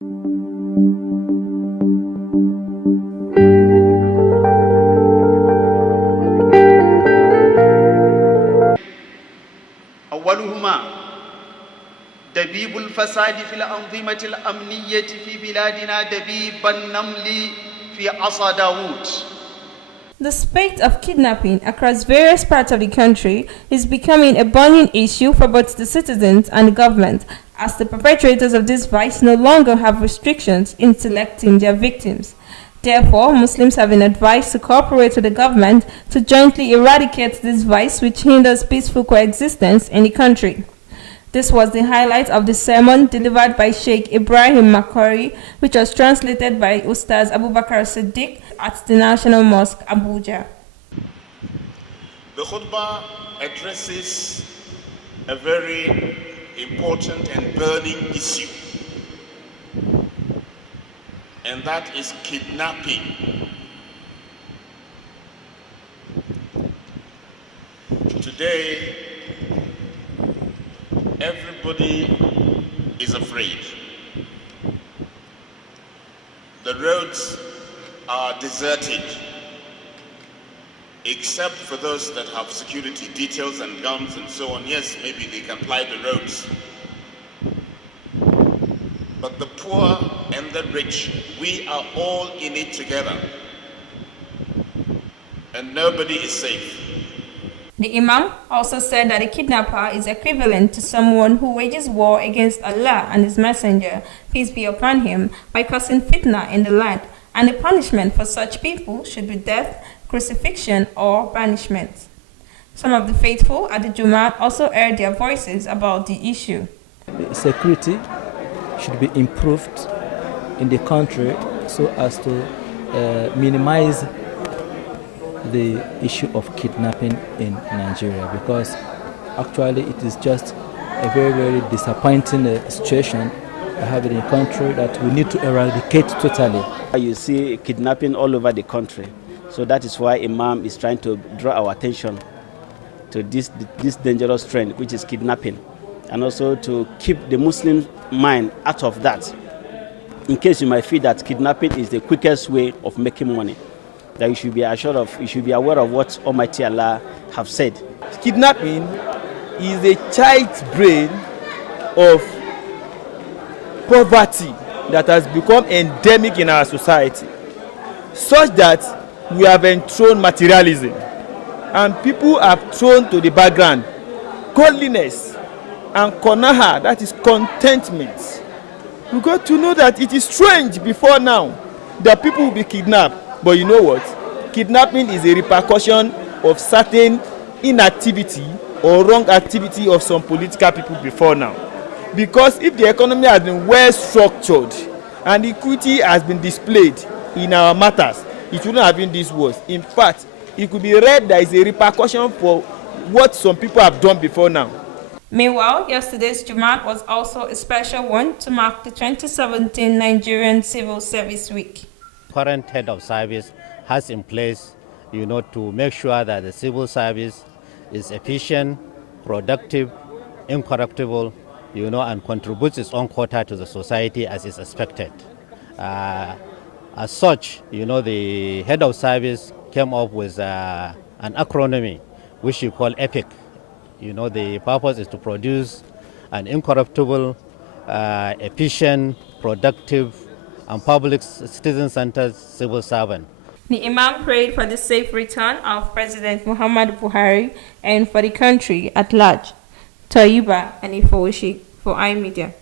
أولهما دبيب الفساد في الأنظمة الأمنية في بلادنا دبيب النمل في عصا داوود. The spate of kidnapping across various parts of the country is becoming a burning issue for both the citizens and the government, as the perpetrators of this vice no longer have restrictions in selecting their victims. Therefore, Muslims have been advised to cooperate with the government to jointly eradicate this vice which hinders peaceful coexistence in the country. This was the highlight of the sermon delivered by Sheikh Ibrahim Makori, which was translated by Ustaz Abu Bakr Siddiq at the National Mosque, Abuja. The khutbah addresses a very important and burning issue, and that is kidnapping. Today, everybody is afraid. The roads are deserted, except for those that have security details and guns and so on. Yes, maybe they can ply the roads. But the poor and the rich, we are all in it together. And nobody is safe. The Imam also said that a kidnapper is equivalent to someone who wages war against Allah and His Messenger, peace be upon him, by causing fitna in the land, and the punishment for such people should be death, crucifixion, or banishment. Some of the faithful at the Jumat also aired their voices about the issue. Security should be improved in the country so as to minimize the issue of kidnapping in Nigeria, because actually it is just a very, very disappointing situation we have in the country that we need to eradicate totally. You see kidnapping all over the country, so that is why Imam is trying to draw our attention to this dangerous trend, which is kidnapping, and also to keep the Muslim mind out of that, in case you might feel that kidnapping is the quickest way of making money. That you should be assured of, you should be aware of what Almighty Allah have said. Kidnapping is a child's brain of poverty that has become endemic in our society, such that we have enthroned materialism and people have thrown to the background godliness and qana'a, that is contentment. We got to know that it is strange before now that people will be kidnapped. But you know what? Kidnapping is a repercussion of certain inactivity or wrong activity of some political people before now. Because if the economy has been well structured and equity has been displayed in our matters, it wouldn't have been this worse. In fact, it could be read that is a repercussion for what some people have done before now. Meanwhile, yesterday's Jumat was also a special one to mark the 2017 Nigerian Civil Service Week. Current head of service has in place, to make sure that the civil service is efficient, productive, incorruptible, and contributes its own quota to the society as is expected. As such, the head of service came up with an acronym which we call EPIC. The purpose is to produce an incorruptible, efficient, productive, and public citizen-centered civil servant. The Imam prayed for the safe return of President Muhammad Buhari and for the country at large. Taiba and Ifoshi for iMedia.